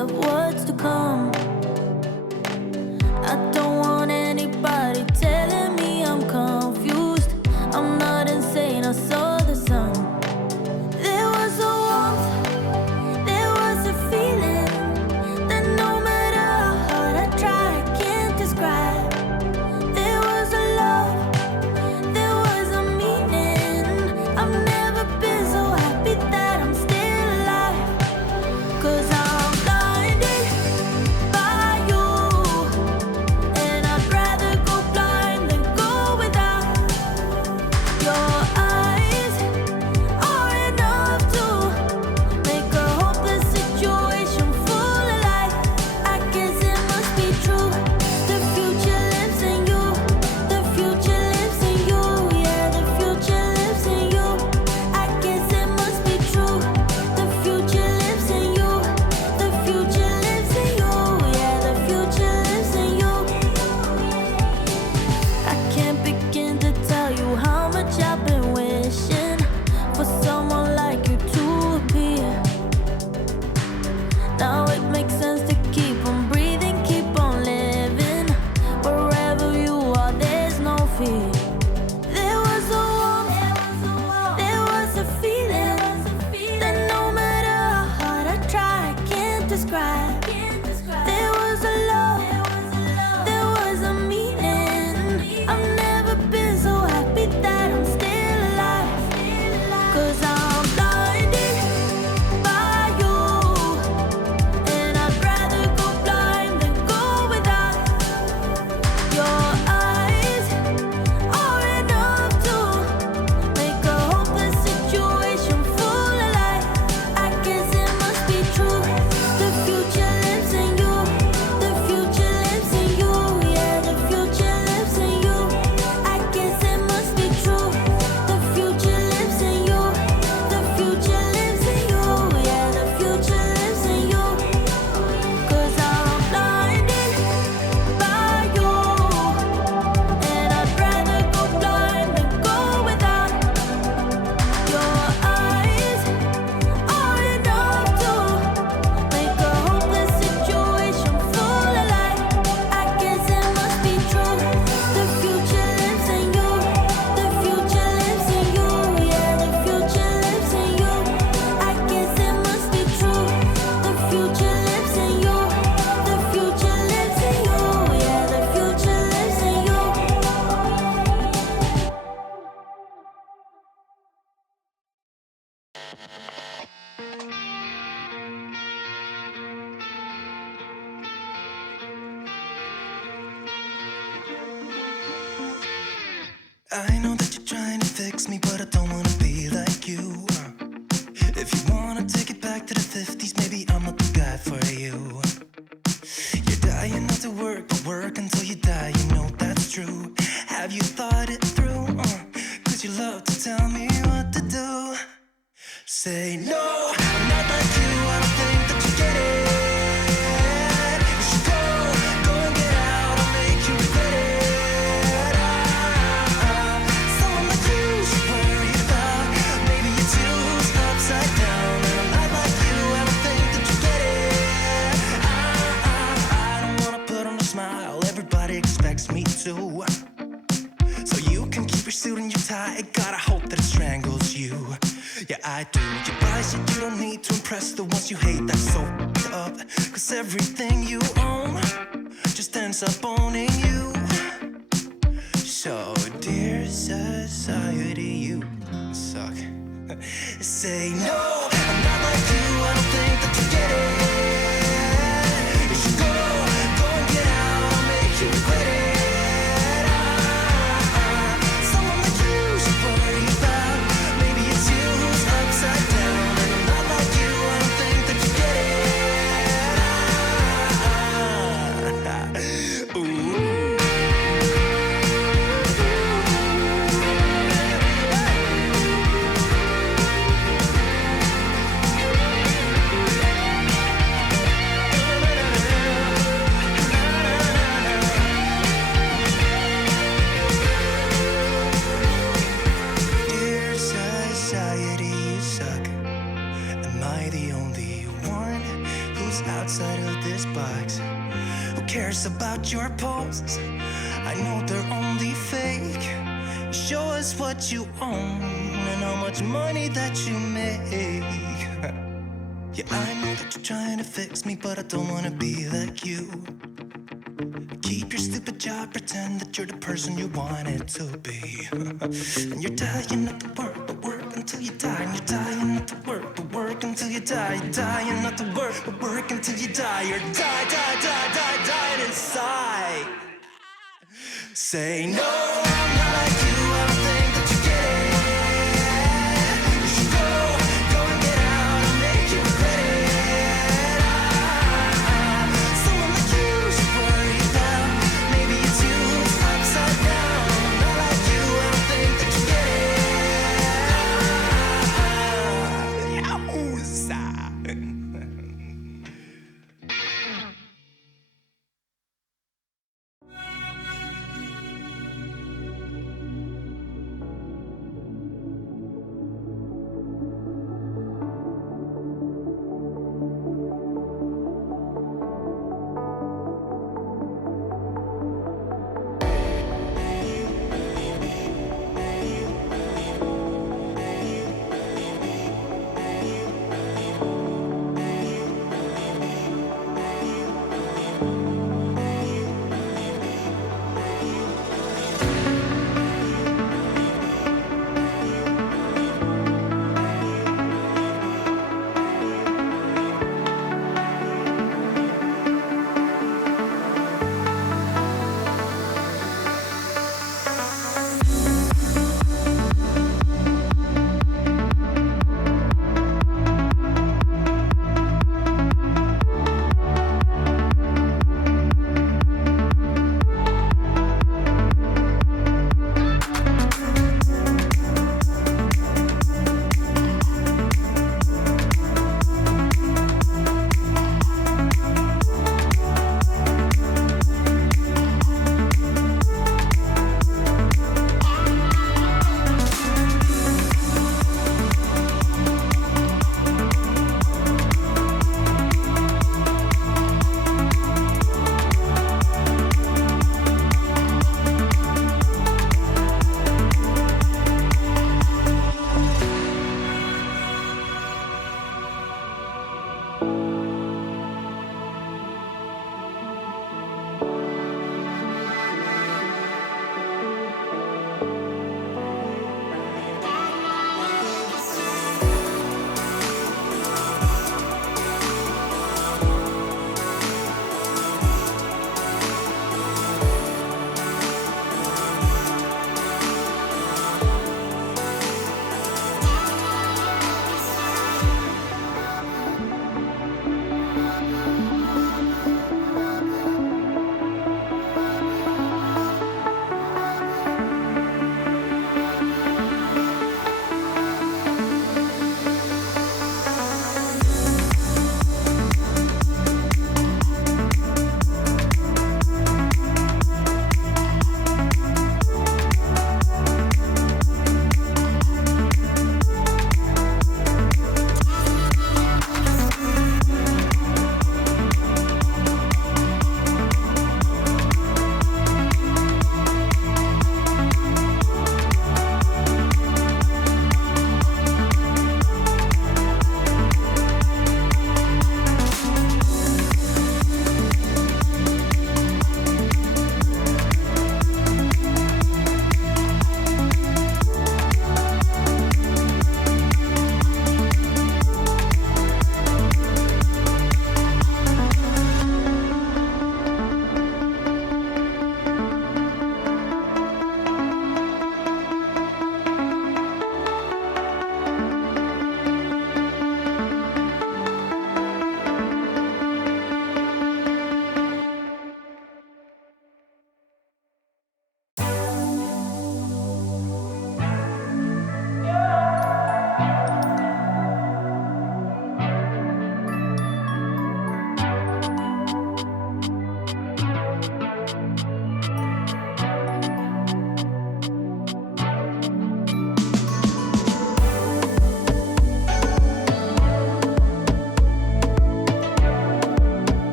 of what's to come. I don't want anybody telling me I'm confused. I'm not insane, I saw the sun. There was a warmth, there was a feeling that no matter how hard I try, I can't describe. There was a love, there was a meaning. I've never been so happy that I'm still alive. 'Cause I'm blinded by you, and I'd rather go blind than go without. Your eyes are enough to make a hopeless situation full of life. I guess it must be true. The future lives in you. The future lives in you. Yeah, the future lives in you. I guess it must be true. The future lives in you. The future lives in you. Yeah, the future lives in you. I can't begin to tell you how much I've been wishing for someone like you to appear. Now it makes sense to keep on breathing, keep on living. Wherever you are, there's no fear. There was a warmth, there was a feeling that no matter how hard I try, I can't describe. There was a love, there was a meaning. I've never been so happy that I'm still alive. 'Cause I'm blinded by you, and I'd rather go blind than go without. Your eyes are enough to make a hopeless situation full of life. I guess it must be true. The future lives in you. The future lives in you. Yeah, the future lives in you. I guess it must be true. The future lives in you. The future lives in you. Yeah, the future lives in you. 'Cause I'm blinded by you, and I'd rather go blind than go without. Your eyes are enough to make a hopeless situation full of life. I guess it must be true. The future lives in you. The future lives in you. Yeah, the future lives in you. I guess it must be true. The future lives in you. The future lives in you. Yeah, the future lives in you. I know that you're trying to fix me, but I don't wanna be like you. If you wanna take it back to the 50s, maybe I'm not the guy for you. You're dying not to work, but work until you die, you know that's true. Have you thought it through? 'Cause you love to tell me what to do. Say no, I'm not like you, I don't think that you get it. You should go and get out, I'll make you regret it. Someone like you should worry about. Maybe you're too upside down, and I'm not like you, I don't think that you get it. I don't wanna put on a smile, everybody expects me to. So you can keep your suit and your tie, gotta hope that it strangles you. Yeah, I do. You buy shit you don't need to impress the ones you hate, that's so f***ed up. 'Cause everything you own just ends up owning you. So, dear society, you suck. Say no, I'm not like you, I don't think that you get it. You should go and get out, I'll make you regret it. Someone like you should worry about. Maybe it's you who's upside down, and I'm not like you, I don't think that you get it. Ooh. curious about your posts. I know they're only fake. Show us what you own and how much money that you make. Yeah, I know that you're trying to fix me, but I don't wanna be like you. Keep your stupid job, pretend that you're the person you wanted to be. And you're dying not to work, but work until you die. And you're dying not to work, but work until you die. You're dying not to work, but work until you die. You're dying inside. Say no, I'm not like you, I don't think that you get it. You should go and get out and make you regret it. Someone like you should worry about. Maybe it's you who's upside down. I'm not like you, I don't think that you get it. Yowza.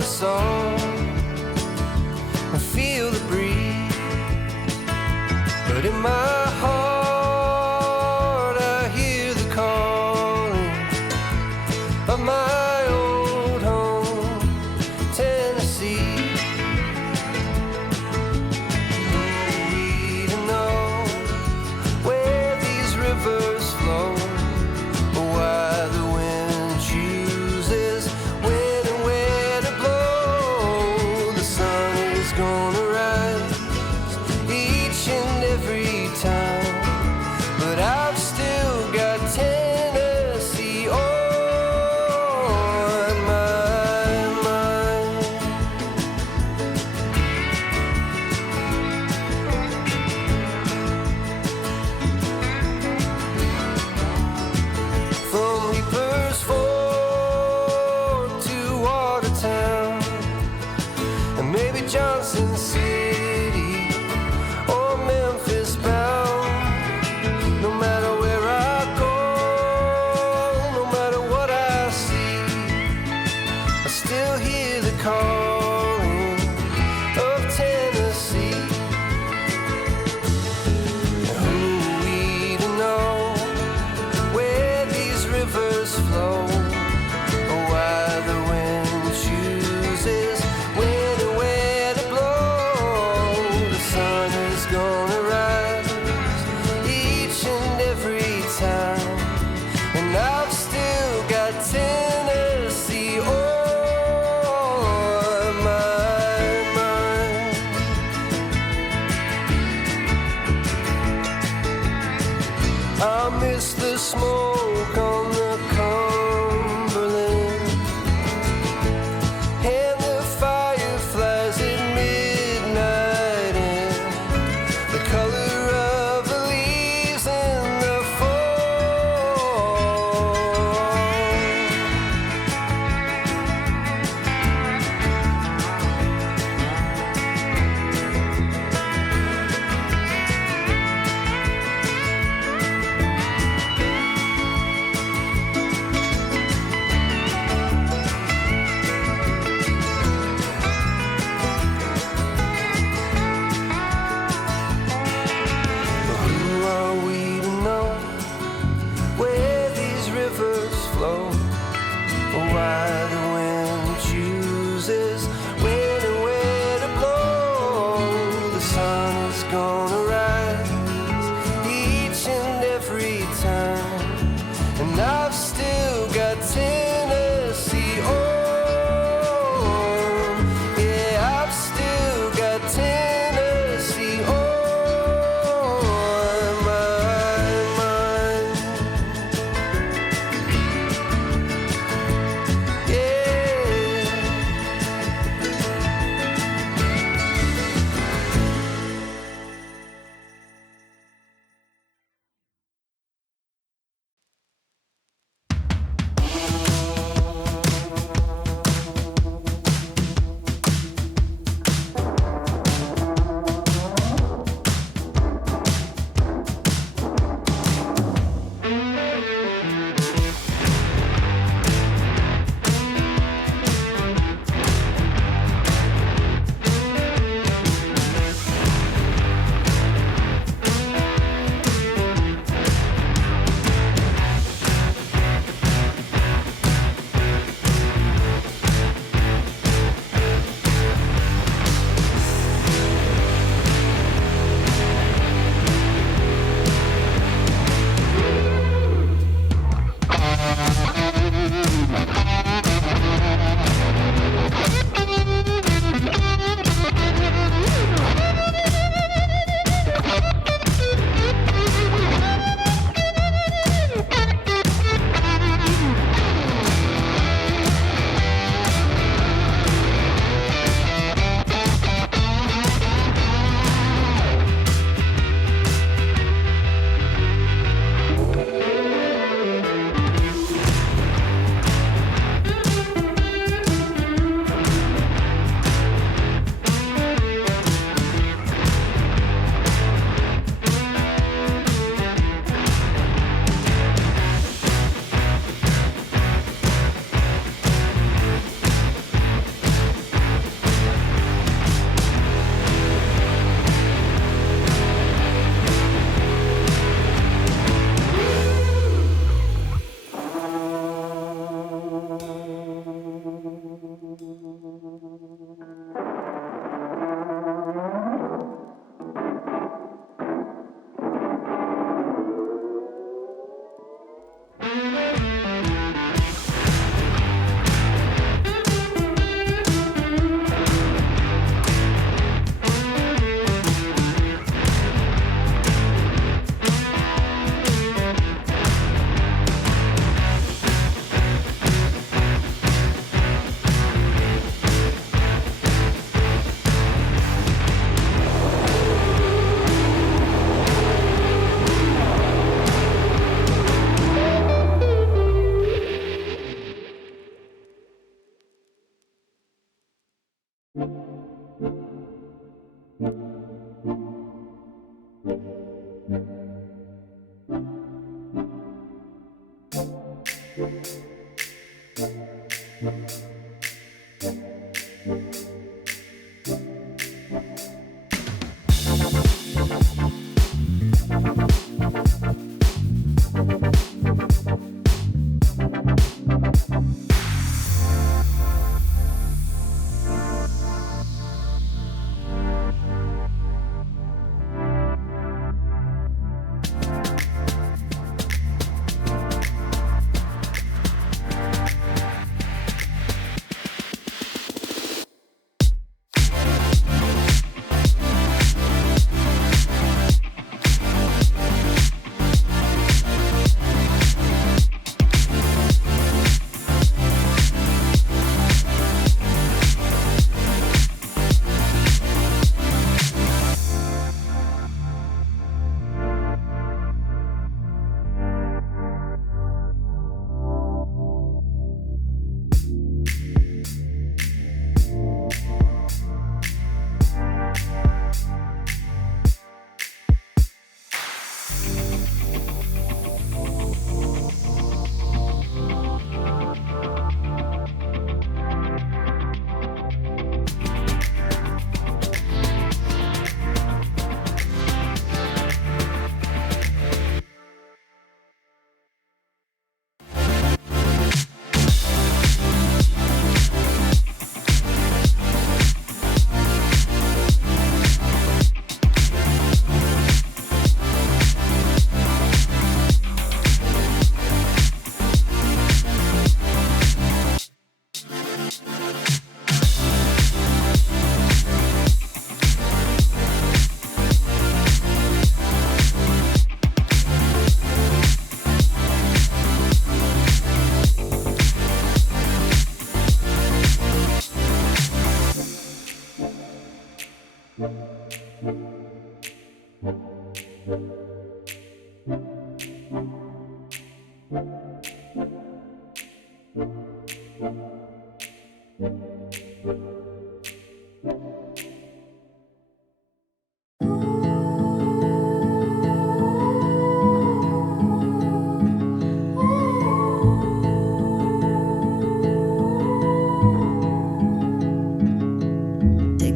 the song and feel the breeze, but in my heart I hear the calling of my old home, Tennessee. We don't know where these rivers flow, or why the wind chooses when and where to blow. The sun is gonna rise each and every time, but I've still got Tennessee on my mind. From Reaper's Ford to Watertown, and maybe Johnson City or Memphis bound. No matter where I go, no matter what I see, I still hear the calling of Tennessee. And who we to know where these rivers flow, or why the wind chooses when and where to blow. The sun is gonna rise each and every time, and I've still got Tennessee on Take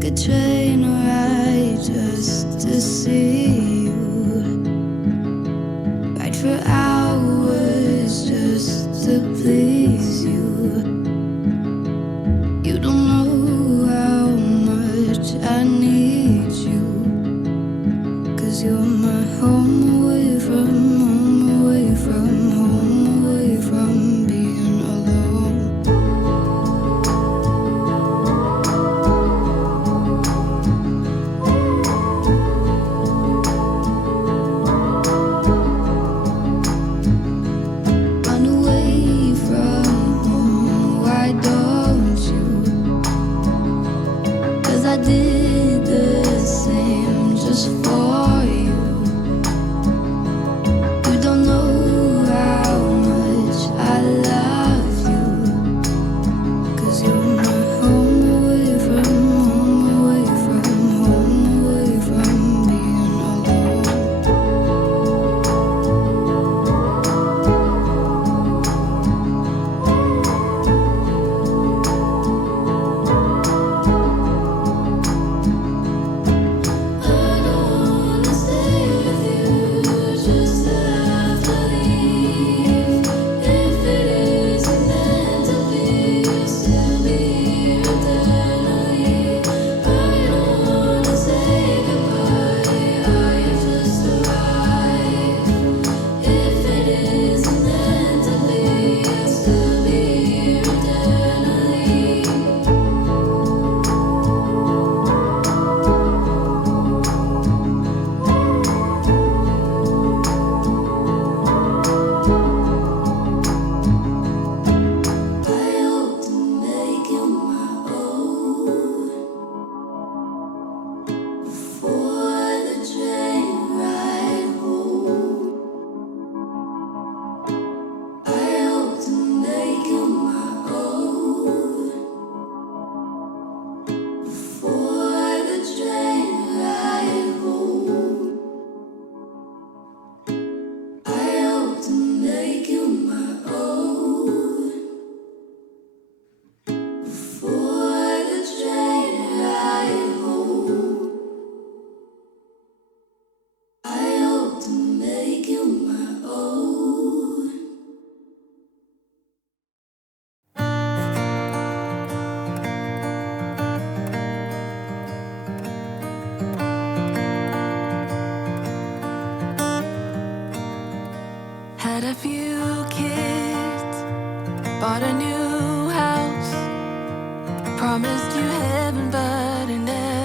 a train ride just to see you. Ride for hours just to please you. You don't know how much I need you. 'Cause you're my home away from home, away from home, away from being alone. Run away from home, why don't you? 'Cause I did the same just for you. You don't know how much I love you. 'Cause you're my home away from home, away from home, away from being alone. Had a few kids, bought a new house, promised you heaven, but it never